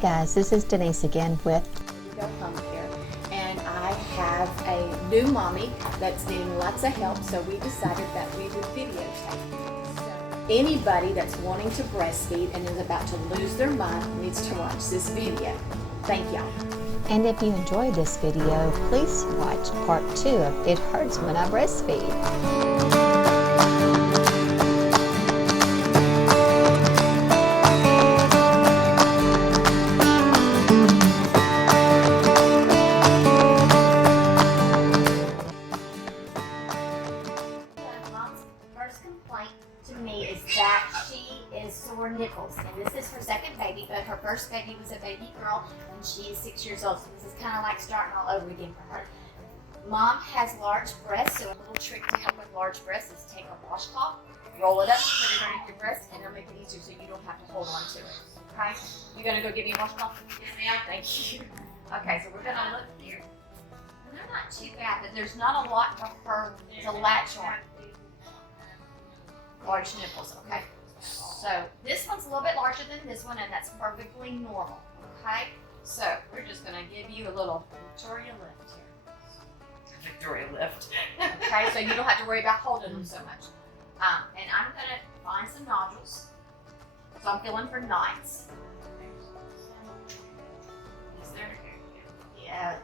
guys, this is Denise again with Go home care, and I have a new mommy that's needing lots of help, so we decided that we would videotape. So anybody that's wanting to breastfeed and is about to lose their mind needs to watch this video. Thank y'all. And if you enjoyed this video, please watch part 2 of It Hurts When I Breastfeed. Mom's first complaint to me is that she is sore nipples, and this is her second baby, but her first baby was a baby girl, and she is 6 years old, so this is kind of like starting all over again for her. Mom has large breasts, so a little trick to help with large breasts is take a washcloth, roll it up, put it underneath your breast, and it'll make it easier so you don't have to hold on to it. Okay? You gonna go get me a washcloth? Yes, ma'am. Thank you. Okay, so we're gonna look here. And they're not too bad, but there's not a lot for her to latch on. Large nipples, okay? So this one's a little bit larger than this one, and that's perfectly normal, okay? So we're just gonna give you a little Victoria lift here. Victoria lift. Okay, so you don't have to worry about holding them so much. And I'm gonna find some nodules. So I'm feeling for knots. Is there? Yeah.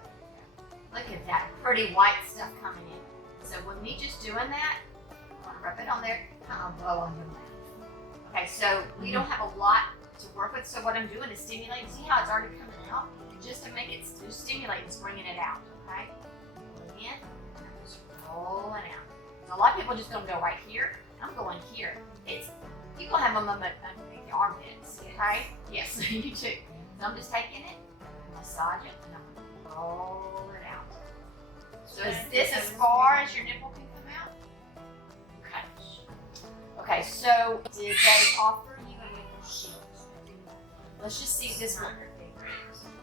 Look at that pretty white stuff coming in. So with me just doing that, I want to rub it on there, kind of blow on your mouth. Okay, so we don't have a lot to work with, so what I'm doing is stimulating. See how it's already coming out? Just to make it stimulate, it's bringing it out, okay? Pull in, and I'm just rolling out. So a lot of people just gonna go right here. I'm going here. You're gonna have a moment underneath your armpits, okay? Yes, you too. So I'm just taking it, massage it, and I'm gonna roll it out. So is this as far as your nipple can come out? Okay, so did they offer you a nipple shield? Let's just see this one.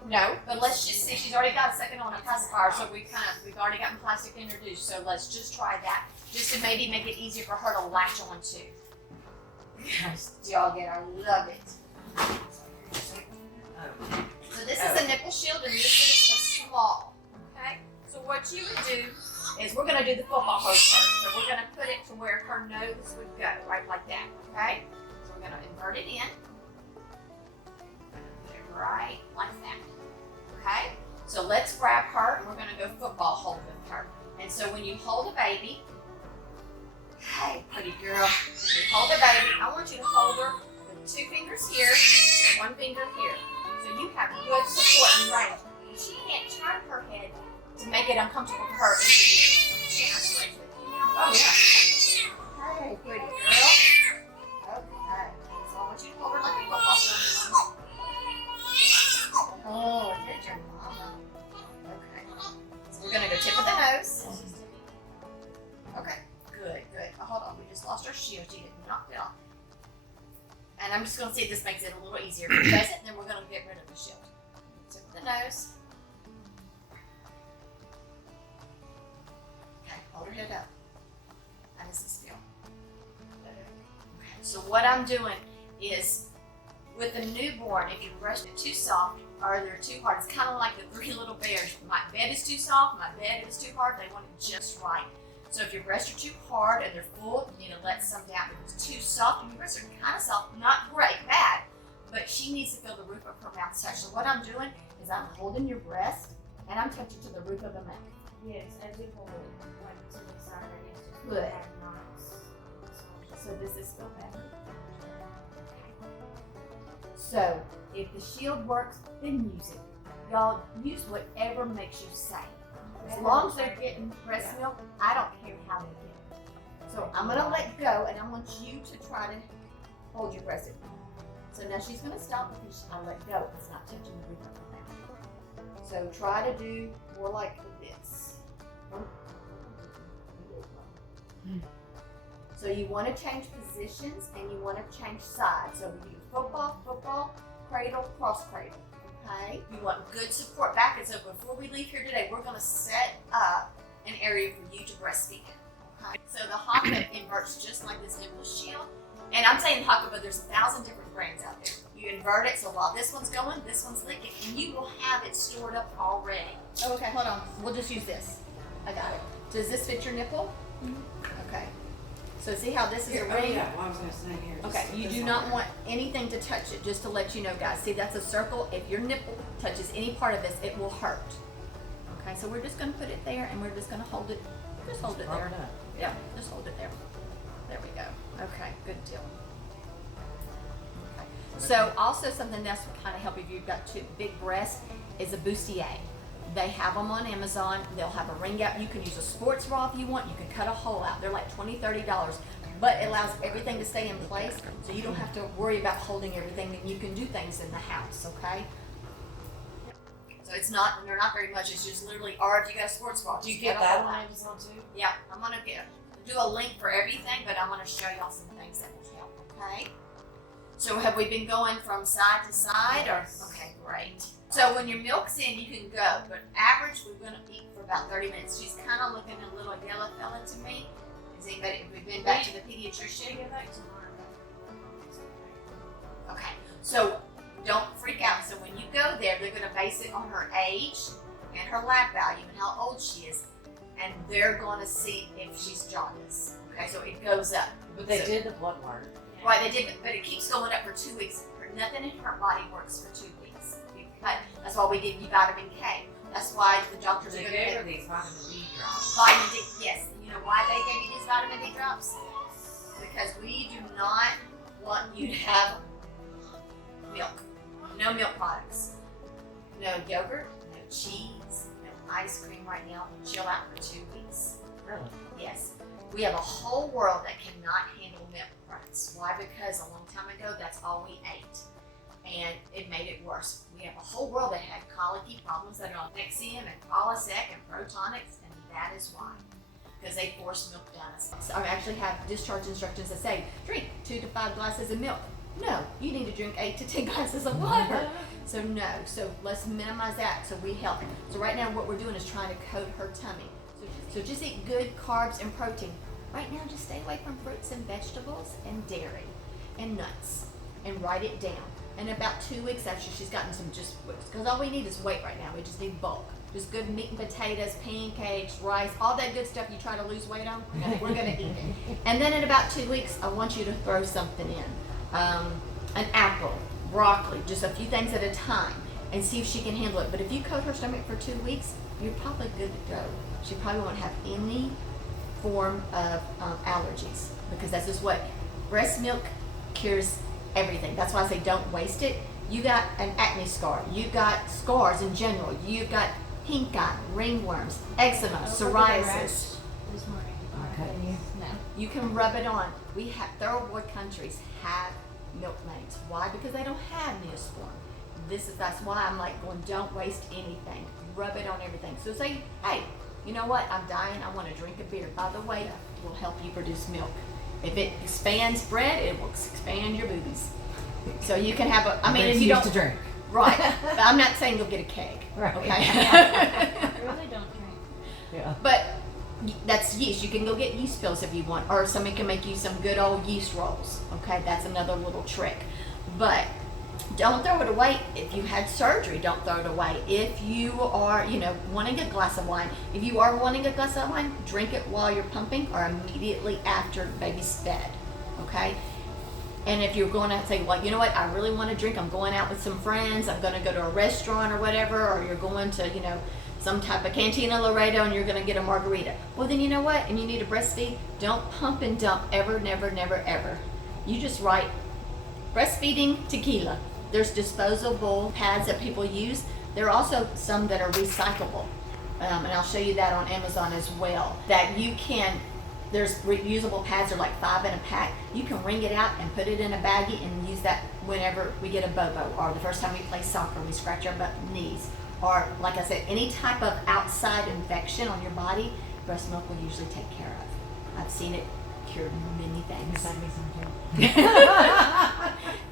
No, but let's just see. She's already got a second on a pacifier, so we've already gotten plastic introduced. So let's just try that, just to maybe make it easier for her to latch on to. Gosh, dog it, I love it. So this is a nipple shield, and this is a small. Okay, so what you would do is we're going to do the football hose first. So we're going to put it to where her nose would go, right like that, okay? So we're going to invert it in. Put it right like that, okay? So let's grab her, and we're going to go football hold with her. And so when you hold a baby, hey, pretty girl, when you hold a baby, I want you to hold her with 2 fingers here and 1 finger here. So you have good support and range. She can't turn her head to make it uncomfortable for her. Oh yeah. Hey, pretty girl. Okay. So I want you to hold her like a football player. Oh, there's your mama. Okay. So we're gonna go tip of the nose. Okay. Good, good. Oh, hold on. We just lost our shield. She getting knocked out. And I'm just gonna see if this makes it a little easier. If it doesn't, then we're gonna get rid of the shield. Tip of the nose. Hold her head up. How does this feel? Okay. So what I'm doing is, with a newborn, if you breast it too soft or they're too hard, it's kind of like the 3 little bears. My bed is too soft, my bed is too hard, they want it just right. So if your breasts are too hard and they're full, you need to let some down. If it's too soft and your breasts are kind of soft, not great, bad, but she needs to feel the roof of her mouth touch. So what I'm doing is I'm holding your breast and I'm touching to the roof of the mouth. Yes, as you hold it, like to the side, it's just Good. knots. So does this feel better? So if the shield works, then use it. Y'all use whatever makes you safe. As long as they're getting breast milk, I don't care how they get it. So I'm gonna let go, and I want you to try to hold your breast. So now she's gonna stop because I let go. It's not touching the roof of her mouth. So try to do more like this. So you want to change positions and you want to change sides. So we do football, cradle, cross cradle. Okay? You want good support back. And so before we leave here today, we're going to set up an area for you to breastfeed in. Okay? So the haakaa inverts just like this nipple shield. And I'm saying haakaa, but there's 1,000 different brands out there. You invert it, so while this one's going, this one's leaking, and you will have it stored up already. Oh, okay, hold on. We'll just use this. I got it. Does this fit your nipple? Okay. So see how this is a ring? Yeah, well, I was gonna say here. just Okay, put you this do on not there. want anything to touch it, just to let you know, guys. See, that's a circle. If your nipple touches any part of this, it will hurt. Okay, so we're just gonna put it there, and we're just gonna hold it. Just hold it Prop there. it up. Yeah, just hold it there. There we go. Okay, good deal. Okay. So also something that's kind of help if you've got two big breasts is a bustier. They have them on Amazon. They'll have a ring out. You can use a sports bra if you want. You can cut a hole out. They're like $20, $30, but it allows everything to stay in place, so you don't have to worry about holding everything, and you can do things in the house. Okay. So it's not, they're not very much. It's just literally, or if you got a sports bra, Do you just get cut a that hole on out. Amazon too? Yeah, I'm gonna do a link for everything, but I'm gonna show y'all some things that will help, okay? So have we been going from side to side, or? Yes. Okay, great. So when your milk's in, you can go, but average, we're gonna eat for about 30 minutes. She's kinda looking a little yellow fella to me. Has anybody, have we been back to the pediatrician? Get back tomorrow. Okay, so don't freak out. So when you go there, they're gonna base it on her age and her lab value and how old she is, and they're gonna see if she's jaundice. Okay, so it goes up. But they So- did the blood work. Right, they did, but it keeps going up for 2 weeks. Nothing in her body works for 2 weeks. That's why we give you vitamin K. That's why the doctors are They going gave to her these vitamin D drops. vitamin D. Yes, you know why they gave you these vitamin D drops? Because we do not want you to have milk. No milk products. No yogurt, no cheese, no ice cream right now. Chill out for 2 weeks. Really? Yes. We have a whole world that cannot handle milk products. Why? Because a long time ago, that's all we ate. And it made it worse. We have a whole world that had colicky problems that are on Nexium and Polisec and Protonics, and that is why. Because they force milk down us. So I actually have discharge instructions that say, drink 2 to 5 glasses of milk. No, you need to drink 8 to 10 glasses of water. So no, so let's minimize that so we help. So right now what we're doing is trying to coat her tummy. So just eat good carbs and protein. Right now just stay away from fruits and vegetables and dairy and nuts, and write it down. And about 2 weeks after she's gotten some just, because all we need is weight right now, we just need bulk. Just good meat and potatoes, pancakes, rice, all that good stuff you try to lose weight on, we're gonna eat it. And then in about 2 weeks, I want you to throw something in. An apple, broccoli, just a few things at a time, and see if she can handle it. But if you coat her stomach for 2 weeks, you're probably good to go. She probably won't have any form of allergies, because that's just what breast milk cures everything. That's why I say don't waste it. You got an acne scar, you got scars in general, you've got pink eye, ringworms, eczema, psoriasis. This morning. Okay. No. You can rub it on. We have third world countries have milkmaids. Why? Because they don't have Neosporin. That's why I'm like going, don't waste anything. Rub it on everything. So say, hey, you know what? I'm dying. I want to drink a beer. By the way, it will help you produce milk. If it expands bread, it will expand your boobies. So you can have a. I mean, if you don't to drink. right. But I'm not saying go get a keg. Right. Okay. I really don't drink. Yeah. But that's yeast. You can go get yeast pills if you want, or somebody can make you some good old yeast rolls. Okay, that's another little trick. But don't throw it away. If you had surgery, don't throw it away. If you are, wanting a glass of wine, if you are wanting a glass of wine, drink it while you're pumping or immediately after baby's fed. Okay. And if you're going to say, well, you know what, I really want to drink, I'm going out with some friends, I'm going to go to a restaurant or whatever, or you're going to, some type of Cantina Laredo and you're going to get a margarita. Well, then you know what, and you need to breastfeed, don't pump and dump ever, never, never, ever. You just write breastfeeding tequila. There's disposable pads that people use. There are also some that are recyclable. And I'll show you that on Amazon as well. That you can, there's reusable pads, are like 5 in a pack. You can wring it out and put it in a baggie and use that whenever we get a bobo, or the first time we play soccer, we scratch our knees. Or like I said, any type of outside infection on your body, breast milk will usually take care of. I've seen it cure many things. Send me some too.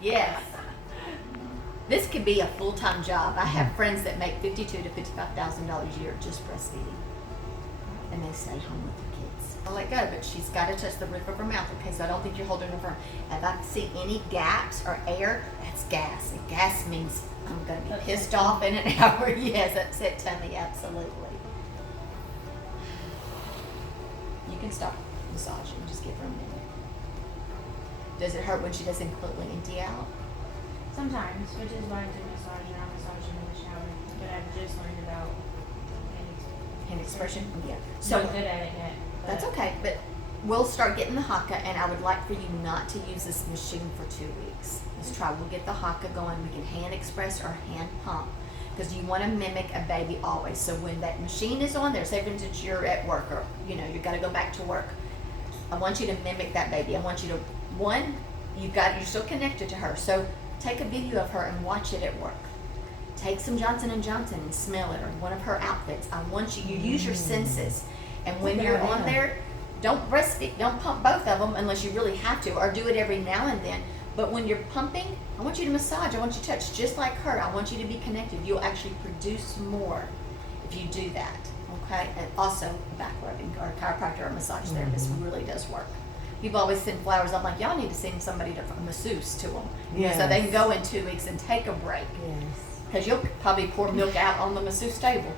Yes. This could be a full-time job. I have friends that make $52,000 to $55,000 a year just breastfeeding, and they stay home with their kids. I'll let go, but she's got to touch the roof of her mouth. Okay, so I don't think you're holding her firm. If I see any gaps or air, that's gas. And gas means I'm going to be pissed off in an hour. Yes, upset tummy, absolutely. You can stop massaging. Just give her a minute. Does it hurt when she doesn't completely empty out? Sometimes, which is why I do massage and I'm massaging in the shower. But I've just learned about Hand expression? Yeah. So So not good at it yet. that's okay, but we'll start getting the haakaa, and I would like for you not to use this machine for 2 weeks. Let's try. We'll get the haakaa going. We can hand express or hand pump because you want to mimic a baby always. So when that machine is on there, say for instance you're at work or you got to go back to work. I want you to mimic that baby. I want you to you're still connected to her. So take a video of her and watch it at work. Take some Johnson & Johnson and smell it, or one of her outfits. I want you use your senses. And when you're on there, don't breastfeed, don't pump both of them unless you really have to, or do it every now and then. But when you're pumping, I want you to massage, I want you to touch just like her. I want you to be connected. You'll actually produce more if you do that, okay? And also back rubbing or chiropractor or massage therapist really does work. People always send flowers. I'm like, y'all need to send somebody to a masseuse to them, so they can go in 2 weeks and take a break. Yes. Because you'll probably pour milk out on the masseuse table.